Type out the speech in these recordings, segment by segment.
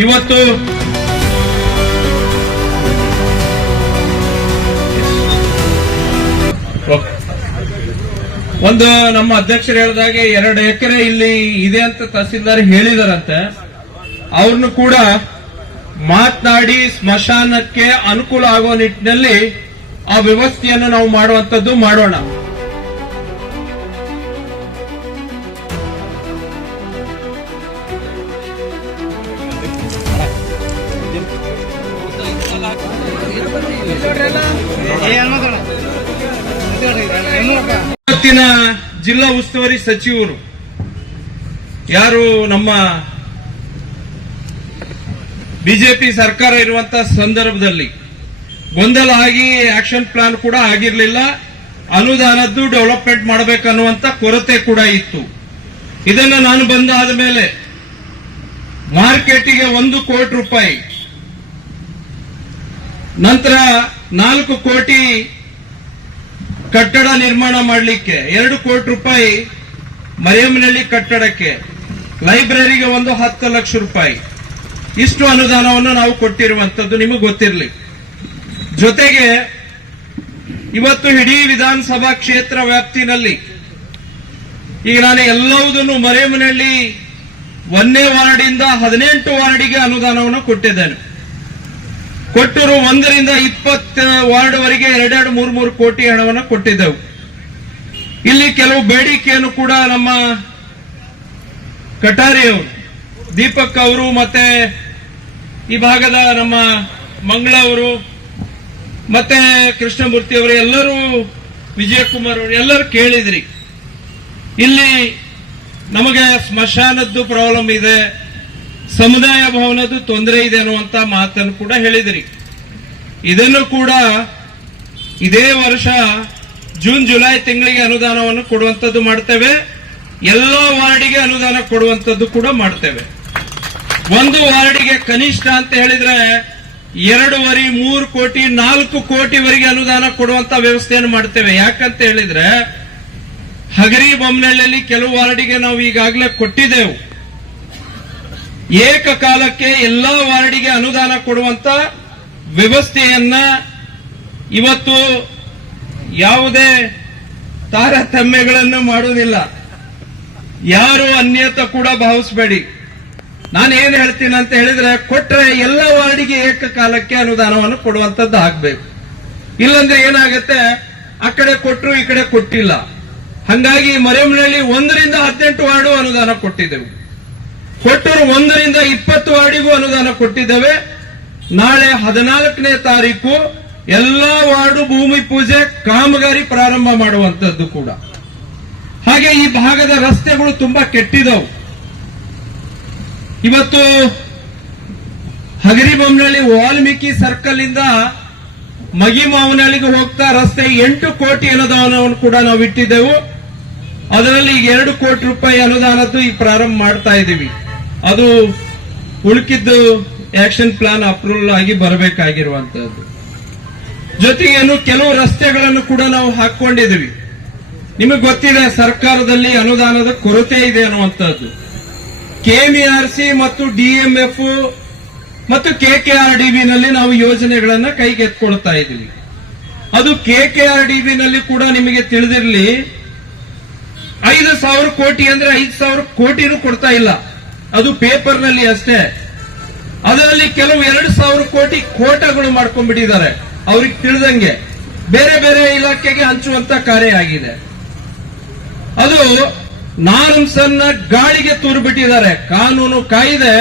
ಇವತ್ತು ಒಂದು ನಮ್ಮ ಅಧ್ಯಕ್ಷರು ಹೇಳಿದಾಗೆ 2 ಎಕರೆ ಇಲ್ಲಿ ಇದೆ ಅಂತ ತಹಸೀಲ್ದಾರ್ ಹೇಳಿದಾರಂತೆ. ಅವ್ರನ್ನು ಕೂಡ ಮಾತನಾಡಿ ಸ್ಮಶಾನಕ್ಕೆ ಅನುಕೂಲ ಆಗೋ ನಿಟ್ಟಿನಲ್ಲಿ ಆ ವ್ಯವಸ್ಥೆಯನ್ನು ನಾವು ಮಾಡುವಂತದ್ದು ಮಾಡೋಣ. ಇವತ್ತಿನ ಜಿಲ್ಲಾ ಉಸ್ತುವಾರಿ ಸಚಿವರು ಯಾರು ನಮ್ಮ ಬಿಜೆಪಿ ಸರ್ಕಾರ ಇರುವಂತಹ ಸಂದರ್ಭದಲ್ಲಿ ಗೊಂದಲ ಆಗಿ ಆಕ್ಷನ್ ಪ್ಲಾನ್ ಕೂಡ ಆಗಿರಲಿಲ್ಲ. ಅನುದಾನದ್ದು ಡೆವಲಪ್ಮೆಂಟ್ ಮಾಡಬೇಕನ್ನುವಂತ ಕೊರತೆ ಕೂಡ ಇತ್ತು. ಇದನ್ನ ನಾನು ಬಂದಾದ ಮೇಲೆ ಮಾರ್ಕೆಟಿಗೆ 1 ಕೋಟಿ ರೂಪಾಯಿ, ನಂತರ 4 ಕೋಟಿ ಕಟ್ಟಡ ನಿರ್ಮಾಣ ಮಾಡಲಿಕ್ಕೆ, 2 ಕೋಟಿ ರೂಪಾಯಿ ಮರಿಯಮ್ಮನಹಳ್ಳಿ ಕಟ್ಟಡಕ್ಕೆ, ಲೈಬ್ರರಿಗೆ 10 ಲಕ್ಷ ರೂಪಾಯಿ, ಇಷ್ಟು ಅನುದಾನವನ್ನು ನಾವು ಕೊಟ್ಟಿರುವಂತದ್ದು ನಿಮಗೆ ಗೊತ್ತಿರಲಿ. ಜೊತೆಗೆ ಇವತ್ತು ಇಡೀ ವಿಧಾನಸಭಾ ಕ್ಷೇತ್ರ ವ್ಯಾಪ್ತಿನಲ್ಲಿ ಈಗ ನಾನು ಎಲ್ಲವುದನ್ನು ಮರಿಯಮ್ಮನಹಳ್ಳಿ 1ನೇ ವಾರ್ಡಿಂದ 18 ವಾರ್ಡಿಗೆ ಅನುದಾನವನ್ನು ಕೊಟ್ಟಿದ್ದೇನೆ. ಕೊಟ್ಟರು 1 ರಿಂದ 20 ವಾರ್ಡ್ ವರೆಗೆ 2-3 ಕೋಟಿ ಹಣವನ್ನು ಕೊಟ್ಟಿದ್ದೆವು. ಇಲ್ಲಿ ಕೆಲವು ಬೇಡಿಕೆಯನ್ನು ಕೂಡ ನಮ್ಮ ಕಟಾರಿ ಅವರು, ದೀಪಕ್ ಅವರು, ಮತ್ತೆ ಈ ಭಾಗದ ನಮ್ಮ ಮಂಗಳವರು, ಮತ್ತೆ ಕೃಷ್ಣಮೂರ್ತಿ ಅವರು, ಎಲ್ಲರೂ ವಿಜಯಕುಮಾರ್ ಅವರು ಎಲ್ಲರೂ ಕೇಳಿದ್ರಿ. ಇಲ್ಲಿ ನಮಗೆ ಸ್ಮಶಾನದ್ದು ಪ್ರಾಬ್ಲಮ್ ಇದೆ, ಸಮುದಾಯ ಭವನದ್ದು ತೊಂದರೆ ಇದೆ ಅನ್ನುವಂತ ಮಾತನ್ನು ಕೂಡ ಹೇಳಿದ್ರಿ. ಇದನ್ನು ಕೂಡ ಇದೇ ವರ್ಷ ಜೂನ್ ಜುಲೈ ತಿಂಗಳಿಗೆ ಅನುದಾನವನ್ನು ಕೊಡುವಂತದ್ದು ಮಾಡ್ತೇವೆ. ಎಲ್ಲ ವಾರ್ಡಿಗೆ ಅನುದಾನ ಕೊಡುವಂತದ್ದು ಕೂಡ ಮಾಡ್ತೇವೆ. 1 ವಾರ್ಡಿಗೆ ಕನಿಷ್ಠ ಅಂತ ಹೇಳಿದ್ರೆ 2.5-3 ಕೋಟಿ 4 ಕೋಟಿವರೆಗೆ ಅನುದಾನ ಕೊಡುವಂತ ವ್ಯವಸ್ಥೆಯನ್ನು ಮಾಡ್ತೇವೆ. ಯಾಕಂತ ಹೇಳಿದ್ರೆ ಹಗರಿ ಬೊಮ್ಮನಹಳ್ಳಿಯಲ್ಲಿ ಕೆಲವು ವಾರ್ಡಿಗೆ ನಾವು ಈಗಾಗಲೇ ಕೊಟ್ಟಿದ್ದೆವು. ಏಕಕಾಲಕ್ಕೆ ಎಲ್ಲಾ ವಾರ್ಡಿಗೆ ಅನುದಾನ ಕೊಡುವಂತ ವ್ಯವಸ್ಥೆಯನ್ನ ಇವತ್ತು ಯಾವುದೇ ತಾರತಮ್ಯಗಳನ್ನು ಮಾಡುವುದಿಲ್ಲ. ಯಾರು ಅನ್ಯತ ಕೂಡ ಭಾವಿಸಬೇಡಿ. ನಾನೇನ್ ಹೇಳ್ತೀನಿ ಅಂತ ಹೇಳಿದ್ರೆ, ಕೊಟ್ರೆ ಎಲ್ಲ ವಾರ್ಡಿಗೆ ಏಕಕಾಲಕ್ಕೆ ಅನುದಾನವನ್ನು ಕೊಡುವಂತದ್ದು ಆಗ್ಬೇಕು. ಇಲ್ಲಂದ್ರೆ ಏನಾಗುತ್ತೆ, ಆ ಕಡೆ ಕೊಟ್ಟರು ಈ ಕಡೆ ಕೊಟ್ಟಿಲ್ಲ. ಹಂಗಾಗಿ ಮರಿಯಮ್ಮನಹಳ್ಳಿ 1 ರಿಂದ 18 ವಾರ್ಡು ಅನುದಾನ ಕೊಟ್ಟಿದ್ದೆವು. ಕೊಟ್ಟರು 1 ರಿಂದ 20 ವಾರ್ಡಿಗೂ ಅನುದಾನ ಕೊಟ್ಟಿದ್ದೇವೆ. ನಾಳೆ 14ನೇ ತಾರೀಕು ಎಲ್ಲಾ ವಾರ್ಡು ಭೂಮಿ ಪೂಜೆ ಕಾಮಗಾರಿ ಪ್ರಾರಂಭ ಮಾಡುವಂತದ್ದು ಕೂಡ. ಹಾಗೆ ಈ ಭಾಗದ ರಸ್ತೆಗಳು ತುಂಬಾ ಕೆಟ್ಟಿದವು. ಇವತ್ತು ಹಗರಿಬೊಮ್ಮನಹಳ್ಳಿ ವಾಲ್ಮೀಕಿ ಸರ್ಕಲ್ ಇಂದ ಮಗಿಮಾವನಹಳ್ಳಿಗೆ ಹೋಗ್ತಾ ರಸ್ತೆ 8 ಕೋಟಿ ಅನುದಾನವನ್ನು ಕೂಡ ನಾವು ಇಟ್ಟಿದ್ದೆವು. ಅದರಲ್ಲಿ ಈಗ 2 ಕೋಟಿ ರೂಪಾಯಿ ಅನುದಾನದ್ದು ಈಗ ಪ್ರಾರಂಭ ಮಾಡ್ತಾ ಇದ್ದೀವಿ. ಅದು ಉಳುಕಿದ್ದು ಆಕ್ಷನ್ ಪ್ಲಾನ್ ಅಪ್ರೂವಲ್ ಆಗಿ ಬರಬೇಕಾಗಿರುವಂತದ್ದು. ಜೊತೆಗೇನು ಕೆಲವು ರಸ್ತೆಗಳನ್ನು ಕೂಡ ನಾವು ಹಾಕೊಂಡಿದ್ದೀವಿ. ನಿಮಗೆ ಗೊತ್ತಿದೆ, ಸರ್ಕಾರದಲ್ಲಿ ಅನುದಾನದ ಕೊರತೆ ಇದೆ ಅನ್ನುವಂಥದ್ದು. ಕೆಎಂಇಆರ್ಸಿ ಮತ್ತು ಡಿಎಂಎಫ್ ಮತ್ತು ಕೆಕೆಆರ್ಡಿಬಿನಲ್ಲಿ ನಾವು ಯೋಜನೆಗಳನ್ನ ಕೈಗೆತ್ತಿಕೊಳ್ತಾ ಇದ್ದೀವಿ. ಅದು ಕೆಕೆಆರ್ಡಿಬಿನಲ್ಲಿ ಕೂಡ ನಿಮಗೆ ತಿಳಿದಿರಲಿ, 5,000 ಕೋಟಿ ಅಂದ್ರೆ 5,000 ಕೋಟಿನೂ ಕೊಡ್ತಾ ಇಲ್ಲ. ಅದು ಪೇಪರ್ನಲ್ಲಿ ಅಷ್ಟೇ. ಅದರಲ್ಲಿ ಕೆಲವು 2,000 ಕೋಟಿ ಕೋಟಗಳು ಮಾಡ್ಕೊಂಡ್ಬಿಟ್ಟಿದ್ದಾರೆ. ಅವ್ರಿಗೆ ತಿಳಿದಂಗೆ ಬೇರೆ ಬೇರೆ ಇಲಾಖೆಗೆ ಹಂಚುವಂತ ಕಾರ್ಯ ಆಗಿದೆ. ಅದು ನಾರ್ಮ್ಸ್ ಅನ್ನ ಗಾಳಿಗೆ ತೂರು ಬಿಟ್ಟಿದ್ದಾರೆ. ಕಾನೂನು ಕಾಯ್ದೆ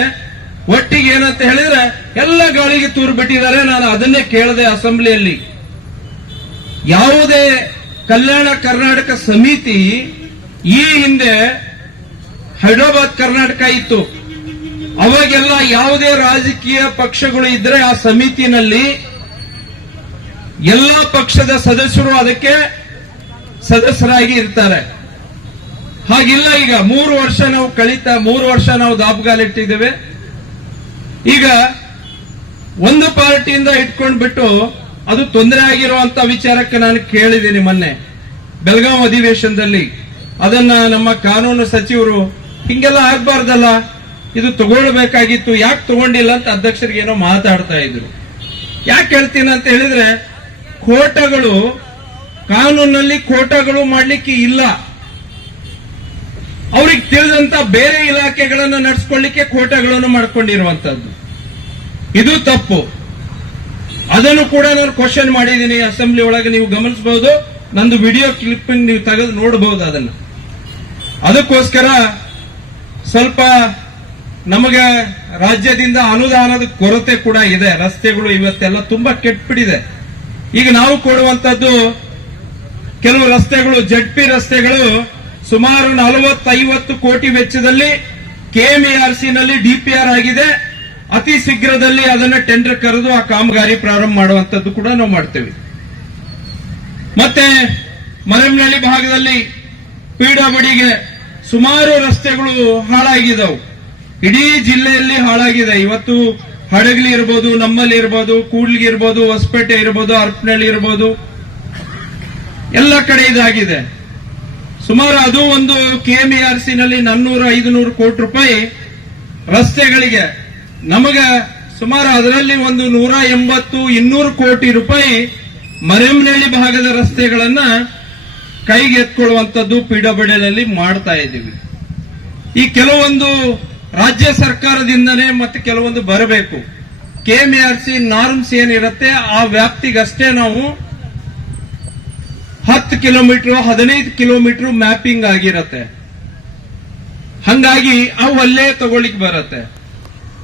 ಒಟ್ಟಿಗೆ ಏನಂತ ಹೇಳಿದ್ರೆ ಎಲ್ಲ ಗಾಳಿಗೆ ತೂರು ಬಿಟ್ಟಿದ್ದಾರೆ. ನಾನು ಅದನ್ನೇ ಕೇಳಿದೆ ಅಸೆಂಬ್ಲಿಯಲ್ಲಿ. ಯಾವುದೇ ಕಲ್ಯಾಣ ಕರ್ನಾಟಕ ಸಮಿತಿ ಈ ಹಿಂದೆ ಹೈದರಾಬಾದ್ ಕರ್ನಾಟಕ ಇತ್ತು. ಅವಾಗೆಲ್ಲ ಯಾವುದೇ ರಾಜಕೀಯ ಪಕ್ಷಗಳು ಇದ್ರೆ ಆ ಸಮಿತಿನಲ್ಲಿ ಎಲ್ಲಾ ಪಕ್ಷದ ಸದಸ್ಯರು ಅದಕ್ಕೆ ಸದಸ್ಯರಾಗಿ ಇರ್ತಾರೆ. ಹಾಗಿಲ್ಲ. ಈಗ 3 ವರ್ಷ ನಾವು 3 ವರ್ಷ ನಾವು ದಾಪುಗಾಲಿಟ್ಟಿದ್ದೇವೆ. ಈಗ ಒಂದು ಪಾರ್ಟಿಯಿಂದ ಇಟ್ಕೊಂಡ್ಬಿಟ್ಟು ಅದು ತೊಂದರೆ ಆಗಿರುವಂತ ವಿಚಾರಕ್ಕೆ ನಾನು ಕೇಳಿದ್ದೀನಿ ಮೊನ್ನೆ ಬೆಳಗಾವಿ ಅಧಿವೇಶನದಲ್ಲಿ. ಅದನ್ನ ನಮ್ಮ ಕಾನೂನು ಸಚಿವರು ಹಿಂಗೆಲ್ಲ ಆಗ್ಬಾರ್ದಲ್ಲ, ಇದು ತಗೊಳ್ಬೇಕಾಗಿತ್ತು, ಯಾಕೆ ತಗೊಂಡಿಲ್ಲ ಅಂತ ಅಧ್ಯಕ್ಷರಿಗೆ ಏನೋ ಮಾತಾಡ್ತಾ ಇದ್ರು. ಯಾಕೆ ಹೇಳ್ತೀನಿ ಅಂತ ಹೇಳಿದ್ರೆ, ಕೋಟಗಳು ಕಾನೂನಲ್ಲಿ ಕೋಟಗಳು ಮಾಡ್ಲಿಕ್ಕೆ ಇಲ್ಲ. ಅವ್ರಿಗೆ ತಿಳಿದಂತ ಬೇರೆ ಇಲಾಖೆಗಳನ್ನು ನಡೆಸ್ಕೊಳ್ಳಿಕ್ಕೆ ಕೋಟಗಳನ್ನು ಮಾಡ್ಕೊಂಡಿರುವಂತದ್ದು ಇದು ತಪ್ಪು. ಅದನ್ನು ಕೂಡ ನಾನು ಕ್ವಶನ್ ಮಾಡಿದ್ದೀನಿ ಅಸೆಂಬ್ಲಿ ಒಳಗೆ, ನೀವು ಗಮನಿಸಬಹುದು. ನಂದು ವಿಡಿಯೋ ಕ್ಲಿಪ್ಪಿಂಗ್ ನೀವು ತೆಗೆದು ನೋಡಬಹುದು ಅದನ್ನು. ಅದಕ್ಕೋಸ್ಕರ ಸ್ವಲ್ಪ ನಮಗೆ ರಾಜ್ಯದಿಂದ ಅನುದಾನದ ಕೊರತೆ ಕೂಡ ಇದೆ. ರಸ್ತೆಗಳು ಇವತ್ತೆಲ್ಲ ತುಂಬಾ ಕೆಟ್ಟಬಿಟ್ಟಿದೆ. ಈಗ ನಾವು ಕೊಡುವಂತದ್ದು ಕೆಲವು ರಸ್ತೆಗಳು, ಜಡ್ಪಿ ರಸ್ತೆಗಳು ಸುಮಾರು 40-50 ಕೋಟಿ ವೆಚ್ಚದಲ್ಲಿ ಕೆಎಂಇಆರ್ಸಿ ನಲ್ಲಿ ಡಿಪಿಆರ್ ಆಗಿದೆ. ಅತಿ ಶೀಘ್ರದಲ್ಲಿ ಅದನ್ನ ಟೆಂಡರ್ ಕರೆದು ಆ ಕಾಮಗಾರಿ ಪ್ರಾರಂಭ ಮಾಡುವಂತದ್ದು ಕೂಡ ನಾವು ಮಾಡ್ತೇವೆ. ಮತ್ತೆ ಮರೆಮನಹಳ್ಳಿ ಭಾಗದಲ್ಲಿ ಪಿಡಬ್ಲ್ಯೂಡಿಗೆ ಸುಮಾರು ರಸ್ತೆಗಳು ಹಾಳಾಗಿದ್ದವು. ಇಡೀ ಜಿಲ್ಲೆಯಲ್ಲಿ ಹಾಳಾಗಿದೆ. ಇವತ್ತು ಹಡಗಲಿ ಇರ್ಬೋದು, ನಮ್ಮಲ್ಲಿ ಇರ್ಬೋದು, ಕೂಡ್ಲಿಗೆ ಇರ್ಬೋದು, ಹೊಸಪೇಟೆ ಇರ್ಬೋದು, ಹರಪನಹಳ್ಳಿ ಇರ್ಬೋದು, ಎಲ್ಲ ಕಡೆ ಇದಾಗಿದೆ. ಸುಮಾರು ಅದು ಒಂದು ಕೆಎಂಇಆರ್ಸಿ ನಲ್ಲಿ 400-500 ಕೋಟಿ ರೂಪಾಯಿ ರಸ್ತೆಗಳಿಗೆ. ನಮಗೆ ಸುಮಾರು ಅದರಲ್ಲಿ ಒಂದು 180-200 ಕೋಟಿ ರೂಪಾಯಿ ಮರೆಮನಹಳ್ಳಿ ಭಾಗದ ರಸ್ತೆಗಳನ್ನ ಕೈಗೆ ಎತ್ಕೊಳ್ಳುವಂತದ್ದು ಪಿಡಬ್ಲ್ಯೂಡಿನಲ್ಲಿ ಮಾಡ್ತಾ ಇದ್ದೀವಿ. ಈ ಕೆಲವೊಂದು ರಾಜ್ಯ ಸರ್ಕಾರದಿಂದನೇ ಮತ್ತೆ ಕೆಲವೊಂದು ಬರಬೇಕು. ಕೆಎಂಇಆರ್ಸಿ ನಾರ್ಮ್ಸ್ ಏನಿರುತ್ತೆ ಆ ವ್ಯಾಪ್ತಿಗಷ್ಟೇ ನಾವು 10 ಕಿಲೋಮೀಟರ್ 15 ಕಿಲೋಮೀಟರ್ ಮ್ಯಾಪಿಂಗ್ ಆಗಿರತ್ತೆ. ಹಂಗಾಗಿ ಅವು ಅಲ್ಲೇ ತಗೊಳ್ಳಿಕ್ ಬರುತ್ತೆ.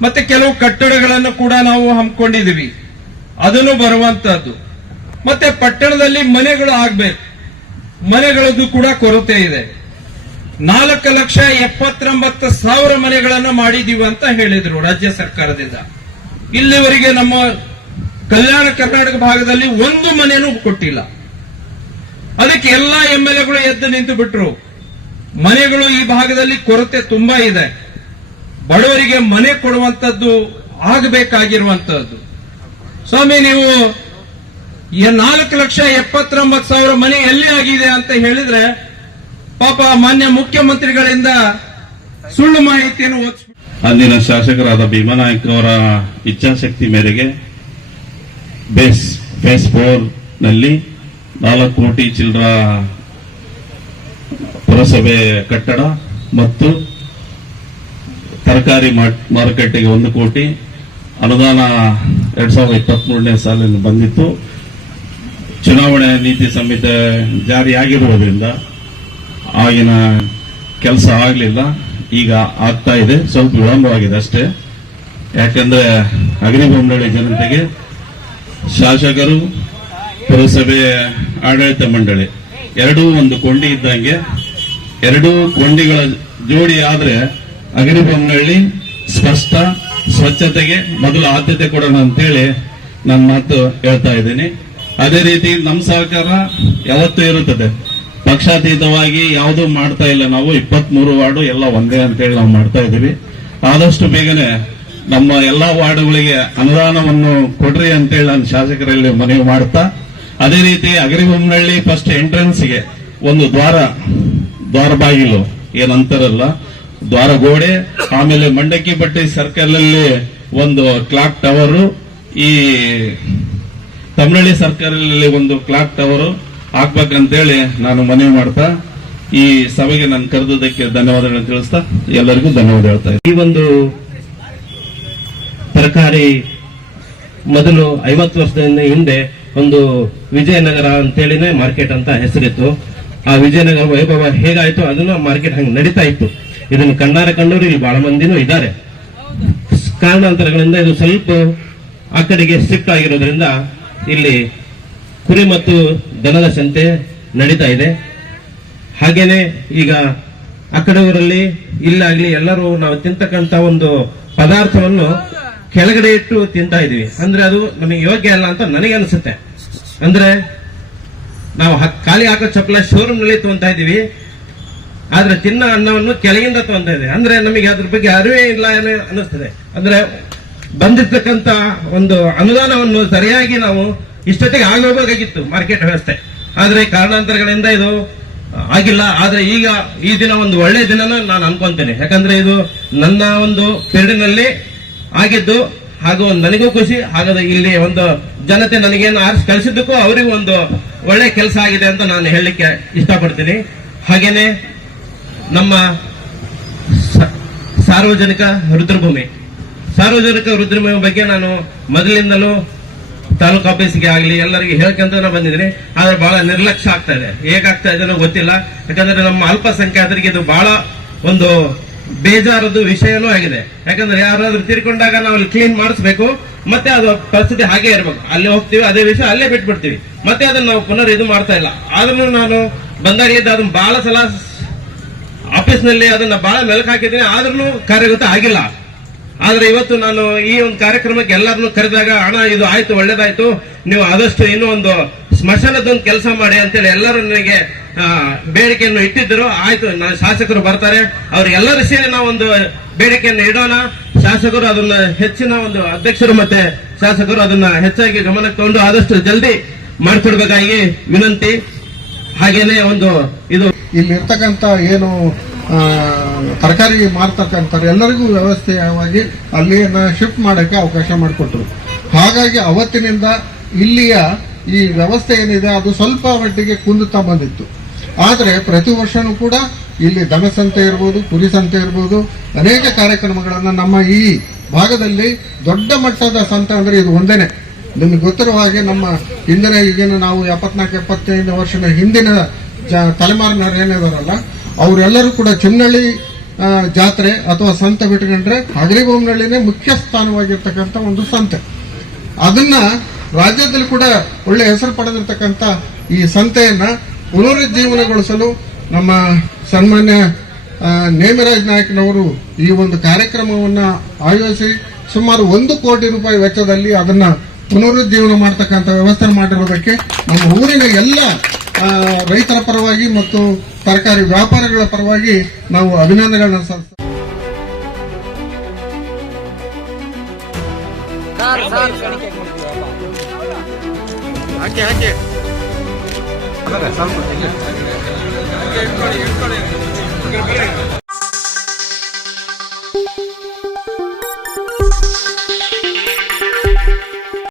ಮತ್ತೆ ಕೆಲವು ಕಟ್ಟಡಗಳನ್ನು ಕೂಡ ನಾವು ಹಮ್ಮಿಕೊಂಡಿದೀವಿ, ಅದನ್ನು ಬರುವಂತದ್ದು. ಮತ್ತೆ ಪಟ್ಟಣದಲ್ಲಿ ಮನೆಗಳು ಆಗ್ಬೇಕು, ಮನೆಗಳದ್ದು ಕೂಡ ಕೊರತೆ ಇದೆ. 4,79,000 ಮನೆಗಳನ್ನು ಮಾಡಿದೀವಿ ಅಂತ ಹೇಳಿದ್ರು ರಾಜ್ಯ ಸರ್ಕಾರದಿಂದ. ಇಲ್ಲಿವರೆಗೆ ನಮ್ಮ ಕಲ್ಯಾಣ ಕರ್ನಾಟಕ ಭಾಗದಲ್ಲಿ ಒಂದು ಮನೆನೂ ಕೊಟ್ಟಿಲ್ಲ. ಅದಕ್ಕೆ ಎಲ್ಲಾ ಎಂಎಲ್ಎಗಳು ಎದ್ದು ನಿಂತು ಬಿಟ್ರು. ಮನೆಗಳು ಈ ಭಾಗದಲ್ಲಿ ಕೊರತೆ ತುಂಬಾ ಇದೆ. ಬಡವರಿಗೆ ಮನೆ ಕೊಡುವಂತದ್ದು ಆಗಬೇಕಾಗಿರುವಂತದ್ದು. ಸ್ವಾಮಿ, ನೀವು 4,79,000 ಮನೆ ಎಲ್ಲಿ ಆಗಿದೆ ಅಂತ ಹೇಳಿದ್ರೆ ಪಾಪ ಮಾನ್ಯ ಮುಖ್ಯಮಂತ್ರಿಗಳಿಂದ ಸುಳ್ಳು ಮಾಹಿತಿಯನ್ನು ಓದಿಸ್ಬಿಟ್ಟು ಅಂದಿನ ಶಾಸಕರಾದ ಭೀಮನಾಯಕ್ ಅವರ ಇಚ್ಛಾಶಕ್ತಿ ಮೇರೆಗೆ ಫೇಸ್ 4 ನಲ್ಲಿ 4 ಕೋಟಿ ಚಿಲ್ಲರ ಪುರಸಭೆ ಕಟ್ಟಡ ಮತ್ತು ತರಕಾರಿ ಮಾರುಕಟ್ಟೆಗೆ 1 ಕೋಟಿ ಅನುದಾನ 2023ನೇ ಸಾಲಿನಲ್ಲಿ ಬಂದಿತ್ತು. ಚುನಾವಣೆ ನೀತಿ ಸಂಹಿತೆ ಜಾರಿಯಾಗಿರುವುದರಿಂದ ಆಗಿನ ಕೆಲಸ ಆಗಲಿಲ್ಲ. ಈಗ ಆಗ್ತಾ ಇದೆ, ಸ್ವಲ್ಪ ವಿಳಂಬವಾಗಿದೆ ಅಷ್ಟೇ. ಯಾಕಂದ್ರೆ ಅಗ್ನಿಬೊಮ್ಮನಹಳ್ಳಿ ಜನತೆಗೆ ಶಾಸಕರು, ಪುರಸಭೆ ಆಡಳಿತ ಮಂಡಳಿ ಎರಡೂ ಒಂದು ಕೊಂಡಿ ಇದ್ದಂಗೆ. 2 ಕೊಂಡಿಗಳ ಜೋಡಿ ಆದ್ರೆ ಅಗ್ನಿಬೊಮ್ಮನಹಳ್ಳಿ ಸ್ಪಷ್ಟ ಸ್ವಚ್ಛತೆಗೆ ಮೊದಲು ಆದ್ಯತೆ ಕೊಡೋಣ ಅಂತೇಳಿ ನನ್ನ ಮಾತು ಹೇಳ್ತಾ ಇದ್ದೀನಿ. ಅದೇ ರೀತಿ ನಮ್ಮ ಸಹಕಾರ ಯಾವತ್ತೂ ಇರುತ್ತದೆ. ಪಕ್ಷಾತೀತವಾಗಿ ಯಾವುದೂ ಮಾಡ್ತಾ ಇಲ್ಲ. ನಾವು 23 ವಾರ್ಡು ಎಲ್ಲ ಒಂದೇ ಅಂತೇಳಿ ನಾವು ಮಾಡ್ತಾ ಇದ್ದೀವಿ. ಆದಷ್ಟು ಬೇಗನೆ ನಮ್ಮ ಎಲ್ಲಾ ವಾರ್ಡುಗಳಿಗೆ ಅನುದಾನವನ್ನು ಕೊಡ್ರಿ ಅಂತೇಳಿ ನಾನು ಶಾಸಕರಲ್ಲಿ ಮನವಿ ಮಾಡ್ತಾ, ಅದೇ ರೀತಿ ಅಗ್ರಿಬೊಮ್ಮನಹಳ್ಳಿ ಫಸ್ಟ್ ಎಂಟ್ರೆನ್ಸ್ಗೆ ಒಂದು ದ್ವಾರ ಬಾಗಿಲು ಏನಂತಾರಲ್ಲ, ದ್ವಾರ ಗೋಡೆ, ಆಮೇಲೆ ಮಂಡಕ್ಕಿ ಬಟ್ಟಿ ಸರ್ಕಲ್ ಅಲ್ಲಿ ಒಂದು ಕ್ಲಾಕ್ ಟವರ್, ಈ ತಮ್ಮನಹಳ್ಳಿ ಸರ್ಕಲ್ ಅಲ್ಲಿ ಒಂದು ಕ್ಲಾಕ್ ಟವರ್ ಹಾಕ್ಬೇಕಂತೇಳಿ ನಾನು ಮನವಿ ಮಾಡ್ತಾ ಈ ಸಭೆಗೆ ನಾನು ಕರೆದದಕ್ಕೆ ಧನ್ಯವಾದಗಳನ್ನು ತಿಳಿಸ್ತಾ ಎಲ್ಲರಿಗೂ ಧನ್ಯವಾದ ಹೇಳ್ತಾ ಇದ್ದೀನಿ. ಈ ಒಂದು ತರಕಾರಿ ಮೊದಲು 50 ವರ್ಷದಿಂದ ಹಿಂದೆ ಒಂದು ವಿಜಯನಗರ ಅಂತೇಳಿನೇ ಮಾರ್ಕೆಟ್ ಅಂತ ಹೆಸರಿತ್ತು. ಆ ವಿಜಯನಗರ ವೈಭವ ಹೇಗಾಯ್ತು ಅದನ್ನ ಮಾರ್ಕೆಟ್ ಹಂಗೆ ನಡೀತಾ ಇತ್ತು. ಇದನ್ನು ಕಣ್ಣಾರೆ ಕಂಡವರು ಇಲ್ಲಿ ಬಹಳ ಮಂದಿನೂ ಇದ್ದಾರೆ. ಕಾರಣಾಂತರಗಳಿಂದ ಇದು ಸ್ವಲ್ಪ ಆ ಕಡೆಗೆ ಶಿಫ್ಟ್ ಆಗಿರೋದ್ರಿಂದ ಇಲ್ಲಿ ಕುರಿ ಮತ್ತು ದನದ ಸಂತೆ ನಡೀತಾ ಇದೆ. ಹಾಗೇನೆ ಈಗ ಆ ಕಡೆಯವರಲ್ಲಿ ಇಲ್ಲಾಗ್ಲಿ ಎಲ್ಲರೂ ನಾವು ತಿಂತಕ್ಕಂತ ಒಂದು ಪದಾರ್ಥವನ್ನು ಕೆಳಗಡೆ ಇಟ್ಟು ತಿಂತಾ ಇದೀವಿ. ಅಂದ್ರೆ ಅದು ನಮಗೆ ಯೋಗ್ಯ ಅಲ್ಲ ಅಂತ ನನಗೆ ಅನಿಸುತ್ತೆ. ಅಂದ್ರೆ ನಾವು ಖಾಲಿ ಹಾಕೋ ಚಪ್ಪಲ ಶೋರೂಮ್ ನಲ್ಲಿ ತೊಗೊಂತಾ ಇದೀವಿ. ಆದ್ರೆ ತಿನ್ನ ಅನ್ನವನ್ನು ಕೆಳಗಿಂದ ತೊಂತ ಇದೆ. ಅಂದ್ರೆ ನಮಗೆ ಅದ್ರ ಬಗ್ಗೆ ಅರಿವೇ ಇಲ್ಲ ಅನ್ನಿಸ್ತದೆ. ಅಂದ್ರೆ ಬಂದಿರ್ತಕ್ಕಂತ ಒಂದು ಅನುದಾನವನ್ನು ಸರಿಯಾಗಿ ನಾವು ಇಷ್ಟೊತ್ತಿಗೆ ಆಗೋಬೇಕಾಗಿತ್ತು ಮಾರ್ಕೆಟ್ ವ್ಯವಸ್ಥೆ. ಆದ್ರೆ ಕಾರಣಾಂತರಗಳಿಂದ ಇದು ಆಗಿಲ್ಲ. ಆದ್ರೆ ಈಗ ಈ ದಿನ ಒಂದು ಒಳ್ಳೆ ದಿನನ ನಾನು ಅನ್ಕೊಂತೇನೆ. ಯಾಕಂದ್ರೆ ಇದು ನನ್ನ ಒಂದು ಪೀರಿಯಡ್ನಲ್ಲಿ ಆಗಿದ್ದು, ಹಾಗೂ ನನಗೂ ಖುಷಿ. ಹಾಗಾದ್ರೆ ಇಲ್ಲಿ ಒಂದು ಜನತೆ ನನಗೇನು ಆರಿಸಿ ಕಳಿಸಿದ್ದಕ್ಕೂ ಅವರಿಗೂ ಒಂದು ಒಳ್ಳೆ ಕೆಲಸ ಆಗಿದೆ ಅಂತ ನಾನು ಹೇಳಲಿಕ್ಕೆ ಇಷ್ಟಪಡ್ತೀನಿ. ಹಾಗೇನೆ ನಮ್ಮ ಸಾರ್ವಜನಿಕ ರುದ್ರಭೂಮಿ ಬಗ್ಗೆ ನಾನು ಮೊದಲಿಂದಲೂ ತಾಲೂಕು ಆಫೀಸ್ಗೆ ಆಗಲಿ ಎಲ್ಲರಿಗೆ ಹೇಳ್ಕೊಂತ ಬಂದಿದ್ದೀನಿ. ಆದ್ರೆ ಬಹಳ ನಿರ್ಲಕ್ಷ್ಯ ಆಗ್ತಾ ಇದೆ. ಹೇಗಾಗ್ತಾ ಇದೆ ಗೊತ್ತಿಲ್ಲ. ಯಾಕಂದ್ರೆ ನಮ್ಮ ಅಲ್ಪಸಂಖ್ಯಾತರಿಗೆ ಇದು ಬಹಳ ಒಂದು ಬೇಜಾರದು ವಿಷಯನೂ ಆಗಿದೆ. ಯಾಕಂದ್ರೆ ಯಾರಾದ್ರೂ ತೀರ್ಕೊಂಡಾಗ ನಾವು ಅಲ್ಲಿ ಕ್ಲೀನ್ ಮಾಡಿಸ್ಬೇಕು, ಮತ್ತೆ ಅದು ಪರಿಸ್ಥಿತಿ ಹಾಗೆ ಇರ್ಬೇಕು. ಅಲ್ಲಿ ಹೋಗ್ತೀವಿ, ಅದೇ ವಿಷಯ ಅಲ್ಲೇ ಬಿಟ್ಬಿಡ್ತೀವಿ, ಮತ್ತೆ ಅದನ್ನ ನಾವು ಪುನರ್ ಇದು ಮಾಡ್ತಾ ಇಲ್ಲ. ಆದ್ರೂ ನಾನು ಬಂದಾಗ ಅದನ್ನ ಬಹಳ ಸಲ ಆಫೀಸ್ನಲ್ಲಿ ಅದನ್ನ ಬಹಳ ಮೆಲುಕು ಹಾಕಿದ್ದೀನಿ, ಆದ್ರೂ ಕಾರ್ಯಗತ ಆಗಿಲ್ಲ. ಆದ್ರೆ ಇವತ್ತು ನಾನು ಈ ಒಂದು ಕಾರ್ಯಕ್ರಮಕ್ಕೆ ಎಲ್ಲರನ್ನು ಕರೆದಾಗ, ಹಣ ಇದು ಆಯ್ತು, ಒಳ್ಳೇದಾಯ್ತು, ನೀವು ಆದಷ್ಟು ಇನ್ನೂ ಒಂದು ಸ್ಮಶಾನದೊಂದು ಕೆಲಸ ಮಾಡಿ ಅಂತೇಳಿ ಎಲ್ಲರೂ ನನಗೆ ಬೇಡಿಕೆಯನ್ನು ಇಟ್ಟಿದ್ದರು. ಆಯ್ತು, ನಾನು ಶಾಸಕರು ಬರ್ತಾರೆ, ಅವ್ರಿಗೆಲ್ಲರೂ ಸೇರಿ ನಾವು ಒಂದು ಬೇಡಿಕೆಯನ್ನು ಇಡೋಣ. ಶಾಸಕರು ಅದನ್ನ ಹೆಚ್ಚಿನ ಒಂದು ಅಧ್ಯಕ್ಷರು ಮತ್ತೆ ಶಾಸಕರು ಅದನ್ನ ಹೆಚ್ಚಾಗಿ ಗಮನಕ್ಕೆ ತಗೊಂಡು ಆದಷ್ಟು ಜಲ್ದಿ ಮಾಡಿಕೊಡ್ಬೇಕಾಗಿ ವಿನಂತಿ. ಹಾಗೇನೆ ಒಂದು ಇದು ಇಲ್ಲಿ ಇರ್ತಕ್ಕಂಥ ಏನು ತರಕಾರಿ ಮಾರ್ತಕ್ಕಂಥವ್ರು ಎಲ್ಲರಿಗೂ ವ್ಯವಸ್ಥೆಯಾಗಿ ಅಲ್ಲಿಯನ್ನ ಶಿಫ್ಟ್ ಮಾಡಕ್ಕೆ ಅವಕಾಶ ಮಾಡಿಕೊಟ್ರು. ಹಾಗಾಗಿ ಅವತ್ತಿನಿಂದ ಇಲ್ಲಿಯ ಈ ವ್ಯವಸ್ಥೆ ಏನಿದೆ ಅದು ಸ್ವಲ್ಪ ಮಟ್ಟಿಗೆ ಕುಂದುತ್ತಾ ಬಂದಿತ್ತು. ಆದರೆ ಪ್ರತಿ ವರ್ಷನೂ ಕೂಡ ಇಲ್ಲಿ ದನ ಸಂತೆ ಇರ್ಬೋದು, ಕುರಿ ಸಂತೆ ಇರ್ಬೋದು, ಅನೇಕ ಕಾರ್ಯಕ್ರಮಗಳನ್ನು ನಮ್ಮ ಈ ಭಾಗದಲ್ಲಿ ದೊಡ್ಡ ಮಟ್ಟದ ಸಂತೆ ಅಂದ್ರೆ ಇದು ಒಂದೇನೆ. ನಿಮಗೆ ಗೊತ್ತಿರುವ ಹಾಗೆ ನಮ್ಮ ಹಿಂದಿನ ಈಗಿನ ನಾವು 74-75 ವರ್ಷದ ಹಿಂದಿನ ತಲೆಮಾರಿನವ್ರು ಏನಿದಾರಲ್ಲ ಅವರೆಲ್ಲರೂ ಕೂಡ ಚಿಮ್ನಳ್ಳಿ ಜಾತ್ರೆ ಅಥವಾ ಸಂತೆ ಬಿಟ್ಕೊಂಡ್ರೆ ಹಗರಿಬೊಮ್ಮನಹಳ್ಳಿನೇ ಮುಖ್ಯ ಸ್ಥಾನವಾಗಿರ್ತಕ್ಕಂಥ ಒಂದು ಸಂತೆ. ಅದನ್ನ ರಾಜ್ಯದಲ್ಲಿ ಕೂಡ ಒಳ್ಳೆ ಹೆಸರು ಪಡೆದಿರ್ತಕ್ಕಂಥ ಈ ಸಂತೆಯನ್ನ ಪುನರುಜ್ಜೀವನಗೊಳಿಸಲು ನಮ್ಮ ಸನ್ಮಾನ್ಯ ನೇಮಿರಾಜ್ ನಾಯ್ಕನವರು ಈ ಒಂದು ಕಾರ್ಯಕ್ರಮವನ್ನ ಆಯೋಜಿಸಿ ಸುಮಾರು 1 ಕೋಟಿ ರೂಪಾಯಿ ವೆಚ್ಚದಲ್ಲಿ ಅದನ್ನ ಪುನರುಜ್ಜೀವನ ಮಾಡತಕ್ಕಂಥ ವ್ಯವಸ್ಥೆ ಮಾಡಿರೋದಕ್ಕೆ ನಮ್ಮ ಊರಿನ ಎಲ್ಲ ರೈತರ ಪರವಾಗಿ ಮತ್ತು ತರಕಾರಿ ವ್ಯಾಪಾರಿಗಳ ಪರವಾಗಿ ನಾವು ಅಭಿನಂದನೆಗಳನ್ನ ಹಾಕಿ